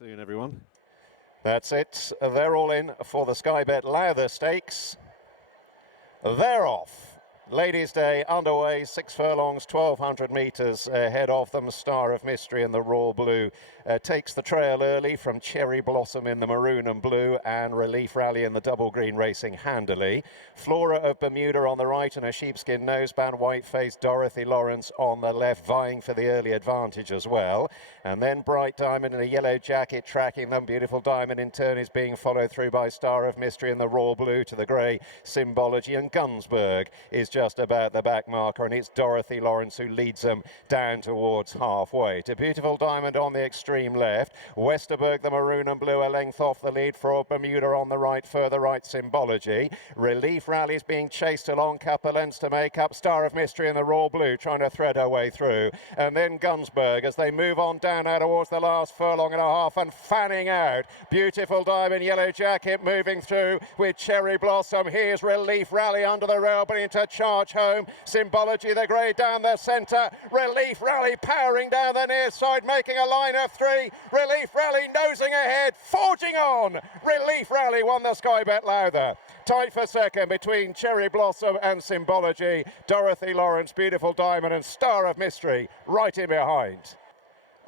Afternoon, everyone. That's it. They're all in for the Sky Bet Lowther Stakes. They're off. Ladies' Day underway, 6 furlongs, 1,200 metres ahead of them. Star of Mystery in the Royal Blue takes the trail early from Cherry Blossom in the maroon and blue and Relief Rally in the double green racing handily. Flora of Bermuda on the right and a sheepskin noseband, white-faced Dorothy Lawrence on the left, vying for the early advantage as well. And then Bright Diamond in a yellow jacket tracking them. Beautiful Diamond in turn is being followed through by Star of Mystery in the Royal Blue to the grey Symbology, and 𝘼𝙡𝙡 is just about the back marker, and it's Dorothy Lawrence who leads them down towards halfway. To Beautiful Diamond on the extreme left, Westerberg the maroon and blue a length off the lead for Bermuda on the right, further right Symbology. Relief Rally's being chased along, couple lengths to make up. Star of Mystery in the Royal Blue trying to thread her way through, and then 𝘼𝙡𝙡 as they move on down now towards the last furlong and a half and fanning out. Beautiful Diamond yellow jacket moving through with Cherry Blossom. Here's Relief Rally under the rail but into charge home. Symbology the grey down the centre. Relief Rally powering down the near side, making a line of 3. Relief Rally nosing ahead, forging on. Relief Rally won the Sky Bet Lowther. Tight for second between Cherry Blossom and Symbology. Dorothy Lawrence, Beautiful Diamond and Star of Mystery right in behind.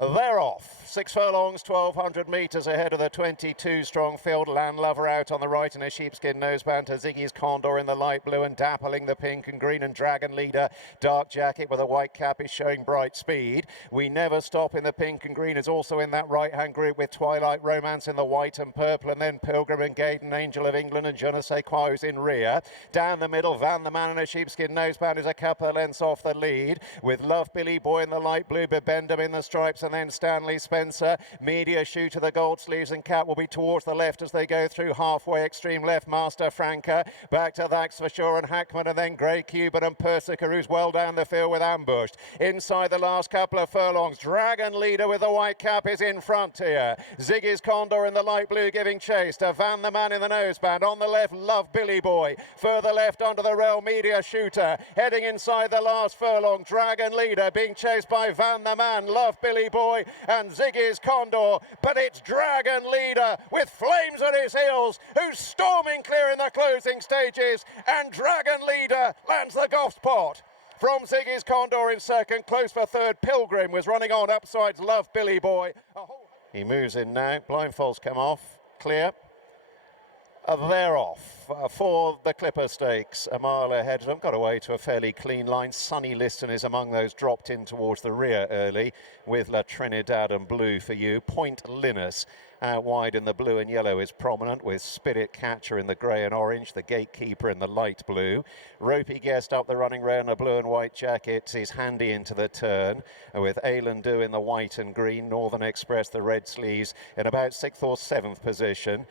They're off. 6 furlongs, 1,200 metres ahead of the 22-strong field. Landlover out on the right in a sheepskin noseband to Ziggy's Condor in the light blue and dappling the pink and green, and Dragon Leader, dark jacket with a white cap, is showing bright speed. We Never Stop in the pink and green is also in that right-hand group with Twilight Romance in the white and purple, and then Pilgrim and Gaydon, Angel of England and Je ne sais quoi who's in rear. Down the middle, Van the Man in a sheepskin noseband is a couple of lengths off the lead with Love Billy Boy in the light blue, Bibendum in the stripes, and then Stanley Spencer. Media Shoot to the gold sleeves and cap will be towards the left as they go through halfway, extreme left. Master Franca back to That's for Sure and Hackman, and then Grey Cuban and Persica who's well down the field with Ambushed. Inside the last couple of furlongs, Dragon Leader with the white cap is in front here. Ziggy's Condor in the light blue giving chase to Van the Man in the noseband. On the left, Love Billy Boy. Further left under the rail, Media Shooter. Heading inside the last furlong, Dragon Leader being chased by Van the Man, Love Billy Boy and Ziggy's Condor, but it's Dragon Leader with flames at his heels who's storming clear in the closing stages, and Dragon Leader lands the Goffs pot. From Ziggy's Condor in second, close for third, Pilgrim was running on upsides, Love Billy Boy. He moves in now, blindfolds come off, clear. They're off for the Clipper Stakes, a mile ahead of them. Got away to a fairly clean line. Sunny Liston is among those dropped in towards the rear early with La Trinidad and Blue for You. Point Linus out wide in the blue and yellow is prominent with Spirit Catcher in the grey and orange, the Gatekeeper in the light blue. Ropey Guest up the running rail in a blue and white jacket is handy into the turn with Aylan Do in the white and green. Northern Express, the red sleeves, in about 6th or 7th position.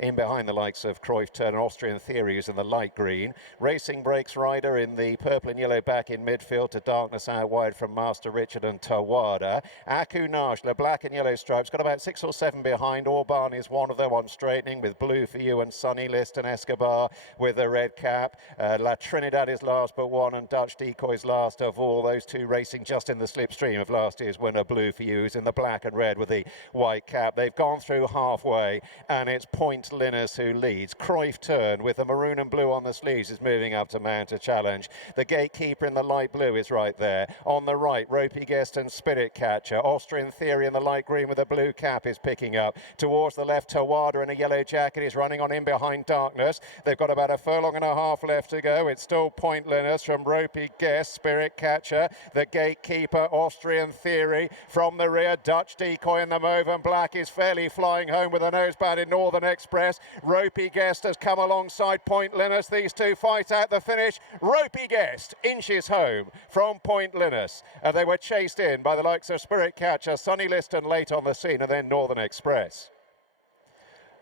In behind the likes of Cruyff Turn and Austrian Theory is in the light green. Racing Breaks Rider in the purple and yellow back in midfield to Darkness out wide from Master Richard and Tawada. Aku Nash, the black and yellow stripes, got about 6 or 7 behind. Orban is one of them on straightening with Blue for You and Sunny List and Escobar with the red cap. La Trinidad is last but one, and Dutch Decoy's last of all. Those two racing just in the slipstream of last year's winner, Blue for You, who's in the black and red with the white cap. They've gone through halfway, and it's Point Linus who leads. Cruyff Turn with the maroon and blue on the sleeves is moving up to mount a challenge. The Gatekeeper in the light blue is right there. On the right, Ropey Guest and Spirit Catcher. Austrian Theory in the light green with a blue cap is picking up. Towards the left, Tawada in a yellow jacket is running on in behind Darkness. They've got about a furlong and a half left to go. It's still Point Linus from Ropey Guest, Spirit Catcher, the Gatekeeper, Austrian Theory. From the rear, Dutch Decoy in the mauve and black is fairly flying home with a noseband in Northern Express. Ropey Guest has come alongside Point Linus. These two fight out the finish. Ropey Guest inches home from Point Linus. They were chased in by the likes of Spirit Catcher, Sunny Liston late on the scene, and then Northern Express.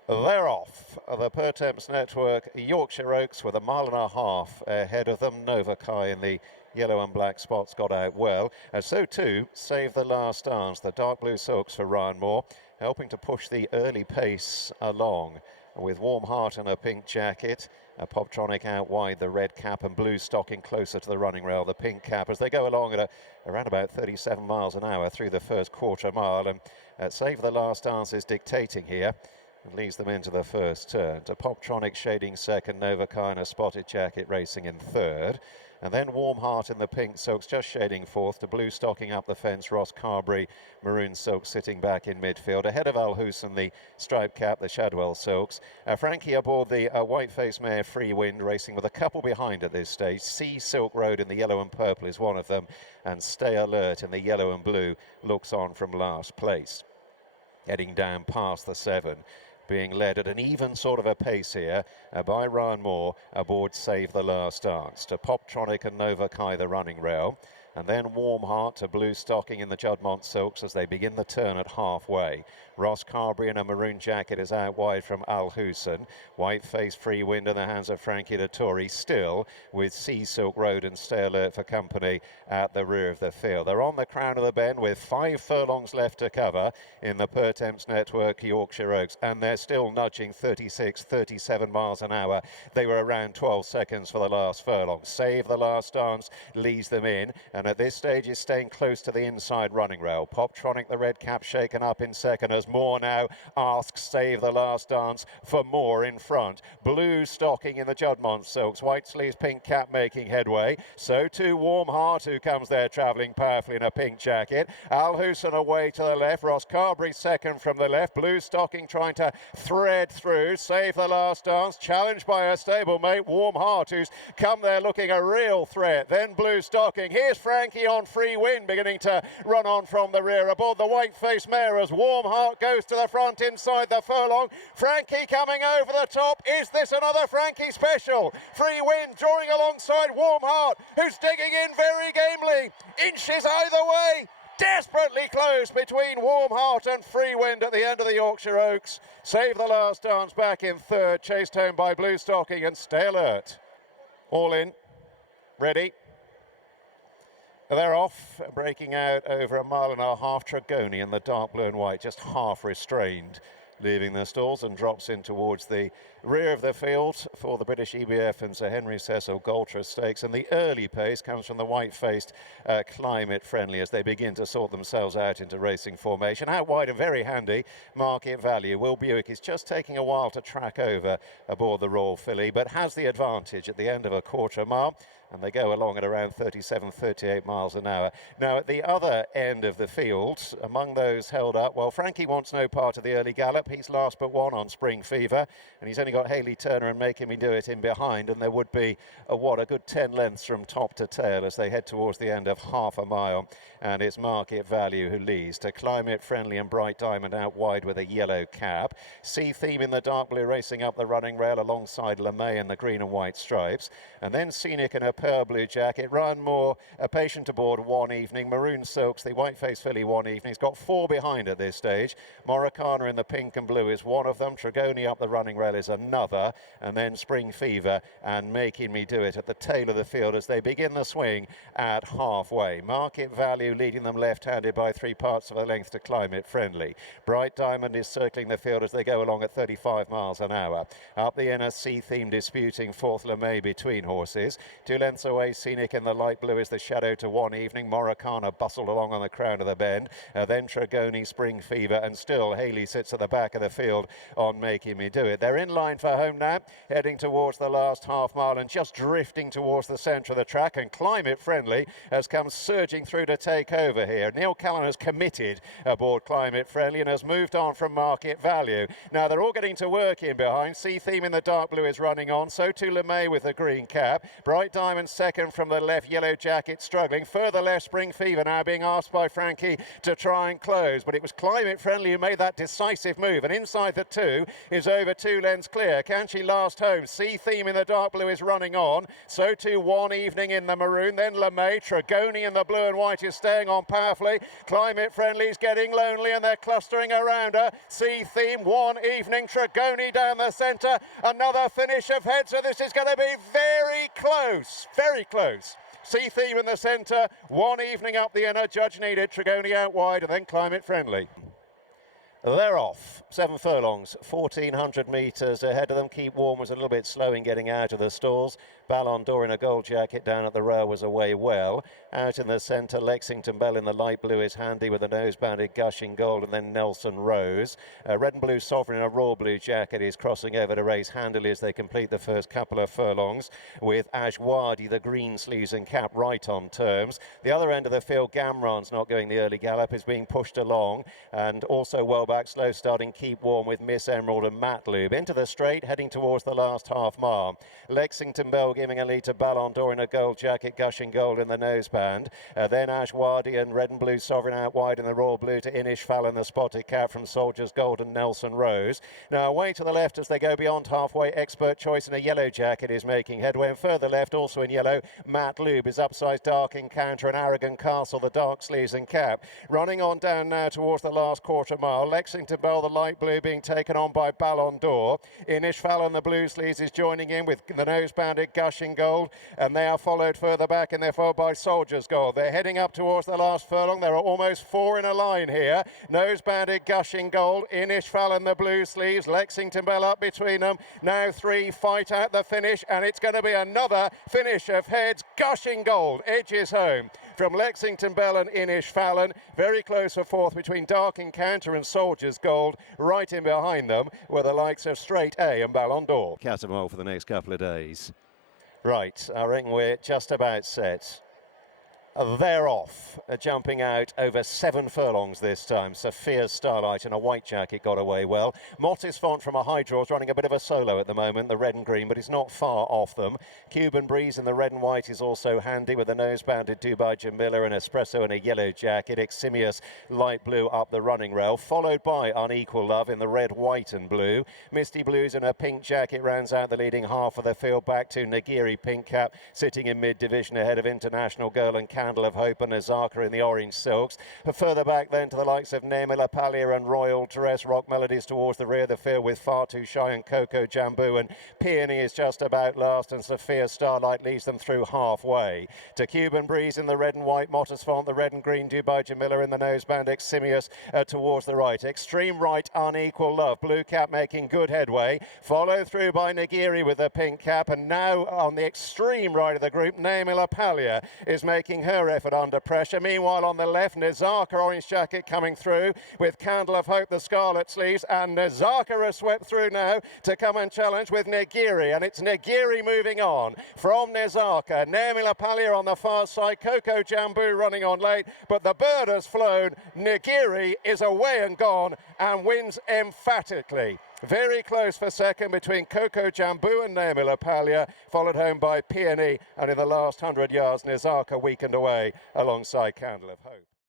They're off. The Pertemps Network, Yorkshire Oaks with a mile and a half ahead of them. Novakai in the yellow and black spots got out well. And so too, Save the Last Dance, the dark blue silks for Ryan Moore, helping to push the early pace along. With Warm Heart and a pink jacket, a Poptronic out wide, the red cap, and Blue stocking closer to the running rail, the pink cap, as they go along at around about 37 miles an hour through the first quarter mile. And Save the Last Dance is dictating here and leads them into the first turn. To Poptronic shading second, Nova Kind, Spotted Jacket racing in third. And then Warm Heart in the pink silks just shading fourth, to Blue Stocking up the fence, Ross Carberry, Maroon Silk sitting back in midfield. Ahead of 𝘼𝙧𝙧, the striped cap, the Shadwell Silks. Frankie aboard the white-faced mare Free Wind, racing with a couple behind at this stage. Sea Silk Road in the yellow and purple is one of them, and Stay Alert in the yellow and blue looks on from last place. Heading down past the 7. Being led at an even sort of a pace here by Ryan Moore aboard Save the Last Dance. To Poptronic and Nova Kai, the running rail. And then Warm Heart to Blue Stocking in the Juddmonte Silks as they begin the turn at halfway. Ross Carberry in a maroon jacket is out wide from 𝘼𝙧𝙧. White-faced Free Wind in the hands of Frankie Dettori, still with Sea Silk Road and Stay Alert for company at the rear of the field. They're on the crown of the bend with 5 furlongs left to cover in the Pertemps Network Yorkshire Oaks, and they're still nudging 36, 37 miles an hour. They were around 12 seconds for the last furlong. Save the Last Dance leads them in, and at this stage is staying close to the inside running rail. Poptronic, the red cap, shaken up in second as Moore now asks Save the Last Dance for more in front. Blue Stocking in the Juddmonte Silks, White Sleeves pink cap making headway. So too Warm Heart, who comes there travelling powerfully in a pink jacket. 𝘼𝙧𝙧 away to the left. Ross Carberry second from the left. Blue Stocking trying to thread through. Save the Last Dance, challenged by her stablemate Warm Heart, who's come there looking a real threat. Then Blue Stocking. Here's Frankie on Free Wind beginning to run on from the rear aboard the white-faced mare as Warm Heart goes to the front inside the furlong. Frankie coming over the top. Is this another Frankie special? Free Wind drawing alongside Warm Heart, who's digging in very gamely. Inches either way. Desperately close between Warm Heart and Free Wind at the end of the Yorkshire Oaks. Save the Last Dance back in third, chased home by Blue Stocking and Stay Alert. All in. Ready. They're off, breaking out over 1.5 miles. Tregony in the dark blue and white, just half restrained, leaving the stalls, and drops in towards the rear of the field for the British EBF and Sir Henry Cecil Galtres Stakes. And the early pace comes from the white-faced Climate Friendly as they begin to sort themselves out into racing formation. Out wide and very handy, Market Value. 𝘼𝙧𝙧 is just taking a while to track over aboard the Royal Filly, but has the advantage at the end of a quarter mile. And they go along at around 37, 38 miles an hour. Now, at the other end of the field, among those held up, well, Frankie wants no part of the early gallop. He's last but one on Spring Fever, and he's only got Hayley Turner and Making Me Do It in behind, and there would be, a good 10 lengths from top to tail as they head towards the end of half a mile. And it's Market Value who leads. To Climate Friendly and Bright Diamond out wide with a yellow cap. Sea Theme in the dark blue racing up the running rail alongside 𝘼𝙧𝙧 in the green and white stripes. And then Scenic in her pearl blue jacket. Ryan Moore, a patient aboard One Evening. Maroon Silks, the white-faced filly One Evening. He's got 4 behind at this stage. Moricana in the pink and blue is one of them. Tregony up the running rail is another. And then Spring Fever and Making Me Do It at the tail of the field as they begin the swing at halfway. Market Value leading them left-handed by 3 parts of a length to Climate Friendly. Bright Diamond is circling the field as they go along at 35 miles an hour. Up the inner, Sea Theme disputing fourth, 𝘼𝙧𝙧 between horses. 2 lengths away, Scenic in the light blue is the shadow to One Evening. Moricana bustled along on the crown of the bend. Then Tregony, Spring Fever, and still Hayley sits at the back of the field on Making Me Do It. They're in line for home now, heading towards the last half mile and just drifting towards the centre of the track, and Climate Friendly has come surging through to take over here. Neil Callan has committed aboard Climate Friendly and has moved on from Market Value. Now they're all getting to work in behind. Sea Theme in the dark blue is running on, so too 𝘼𝙧𝙧 with the green cap. Bright Diamond second from the left, yellow jacket struggling. Further left, Spring Fever now being asked by Frankie to try and close, but it was Climate Friendly who made that decisive move, and inside the 2 is over 2 lengths clear. Can she last home? Sea Theme in the dark blue is running on, so too One Evening in the maroon, then 𝘼𝙧𝙧. Tregony in the blue and white is staying on powerfully. Climate Friendly is getting lonely and they're clustering around her. Sea Theme, One Evening, Tregony down the centre. Another finish of head, so this is going to be very close, very close. Sea Theme in the centre, One Evening up the inner, Judge Needed, Tregony out wide, and then Climate Friendly. They're off. 7 furlongs, 1,400 metres ahead of them. Keep Warm was a little bit slow in getting out of the stalls, Ballon d'Or in a gold jacket down at the rail was away well. Out in the centre, Lexington Bell in the light blue is handy with a nose-banded Gushing Gold, and then Nelson Rose. Red and Blue Sovereign in a raw blue jacket is crossing over to race handily as they complete the first couple of furlongs, with 𝘍𝙧𝙍𝙘𝙬, the green sleeves and cap, right on terms. The other end of the field, Gamron's not going the early gallop, is being pushed along, and also well back, slow starting Keep Warm with Miss Emerald and Matlube. Into the straight, heading towards the last half mile. Lexington Bell giving a lead to Ballon d'Or in a gold jacket, Gushing Gold in the noseband. Then 𝘍𝙧𝙍𝙬 and Red and Blue Sovereign out wide in the raw blue to 𝘍𝙧𝙬𝙘, the spotted cap from Soldier's Gold and Nelson Rose. Now away to the left as they go beyond halfway, Expert Choice in a yellow jacket is making headway, and further left, also in yellow, Matlube is upsized Dark Encounter and Arrogant Castle, the dark sleeves and cap. Running on down now towards the last quarter mile, Lexington Bell, the light blue, being taken on by Ballon d'Or. 𝘍𝙧𝙬𝙘, the blue sleeves, is joining in with the nose-banded Gushing Gold, and they are followed further back, and they're followed by Soldier's Gold. They're heading up towards the last furlong. There are almost four in a line here. Nose-banded Gushing Gold, 𝘍𝙧𝙬𝙘, the blue sleeves, Lexington Bell up between them. Now three fight out the finish, and it's going to be another finish of heads. Gushing Gold edges home from Lexington Bell and 𝘍𝙧𝙬𝙘. Very close for fourth between Dark Encounter and Soldier's Gold. Right in behind them were the likes of Straight A and Ballon d'Or. Catamol for the next couple of days. Right, I reckon we're just about set. They're off, jumping out over 7 furlongs this time. Sophia's Starlight in a white jacket got away well. Mottisfont from a high draw is running a bit of a solo at the moment, the red and green, but he's not far off them. Cuban Breeze in the red and white is also handy with a nose-banded 𝘍𝙧𝙍𝙬𝙗 and Espresso in a yellow jacket. Eximius light blue up the running rail, followed by Unequal Love in the red, white and blue. Misty Blues in a pink jacket rounds out the leading half of the field, back to Nagiri Pink Cap, sitting in mid-division ahead of International Girl and Candle of Hope and 𝘍𝙧𝙬𝙗 in the orange silks. Further back then to the likes of 𝘍𝙧𝙍𝙗 and Royal Dress. Rock Melodies towards the rear of the field with Far Too Shy and Coco Jambu, and Peony is just about last, and Sophia's Starlight leads them through halfway. To Cuban Breeze in the red and white, Mottisfont, the red and green, 𝘍𝙧𝙍𝙬𝙗 in the noseband, Eximius towards the right. Extreme right, Unequal Love. Blue Cap making good headway. Followed through by Nagiri with the pink cap, and now on the extreme right of the group, 𝘍𝙧𝙍𝙗 is making her effort under pressure. Meanwhile, on the left, 𝘍𝙧𝙗𝙗, orange jacket, coming through with Candle of Hope, the scarlet sleeves, and 𝘍𝙧𝙗𝙗 has swept through now to come and challenge with Nagiri, and it's Nagiri moving on from 𝘍𝙧𝙗𝙗. 𝘍𝙧𝙗𝙗 on the far side, Coco Jambu running on late, but the bird has flown. Nagiri is away and gone and wins emphatically. Very close for second between Coco Jambu and 𝘍𝙧𝙗𝙗𝙗, followed home by Peony, and in the last 100 yards, 𝘍𝙧𝙗𝙗 weakened away alongside Candle of Hope.